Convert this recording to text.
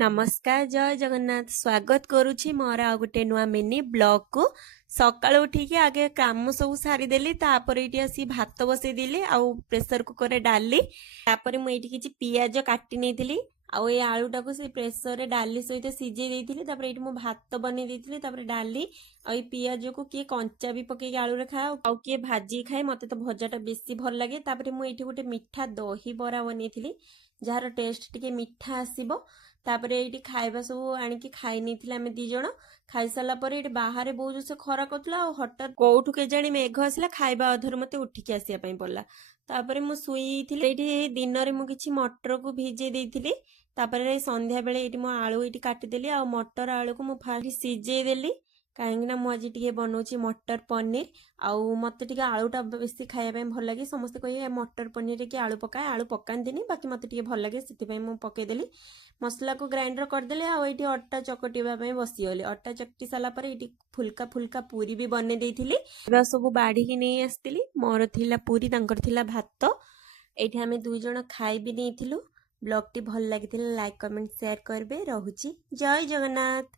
नमस्कार जय जगन्नाथ स्वागत करुछि मोर आ गोटे नुआ मिनी ब्लॉग को सकाळ उठिकी आगे काम सब सारीदेली तापर ये आसी भात बसई देली आउ प्रेसर कुकर रे डाली तापर मु एठी किछि पियाज काटी नेथिली आउ ए आलूटा को से प्रेसर रे डाली सहित सिझे देइथिली तापर एठी मु भात बने देइथिली तापर डाली आ ए पियाज को किए कंचा भी पके आलू रे खाए आउ किए भाजी खाए मते तो भजाटा बेसी भल लागे तापर मु एठी गोटे मिठा दही बरा बनेइथिली जार टेस्ट टिके मिठा आसीबो तापर ये खाइबा सब आनिकी खाई नहीं आम दी जण खाई सारा पर ये बाहर बहुत जोर से खरा कौला हठात कौटू केजाणी मेघ आसला खाइबा अधर मत उठिकी आसिया पड़ला तापर मु शुई दिन में मुझे मटर को भिजे देती तापर संध्या बेले ये आलू ये काटिदेली आ मटर आलू को मुझे फास्ट सिझे देली कहीं मुझे टी बनाऊँ मटर पनीर आउ मत टे आलूटा बेसी खाया भल लगे समस्ते कहे मटर पनीर कि आलू पकाए आलू पकाती बाकी मत टे भल लगे से पकईदेली मसला को ग्राइंडर करदेली आईटी अटा चकटा बसीगली अटा चकटी सारापर ये फुल्का फुल्का पूरी भी बने देती सब बाढ़ी नहीं आसती मोर थिला पूरी तांकर थिला भात ये आम दुई जन खाई भी नहीं ब्लॉग टी भल लगी लाइक कमेंट शेयर करेंगे। रोची जय जगन्नाथ।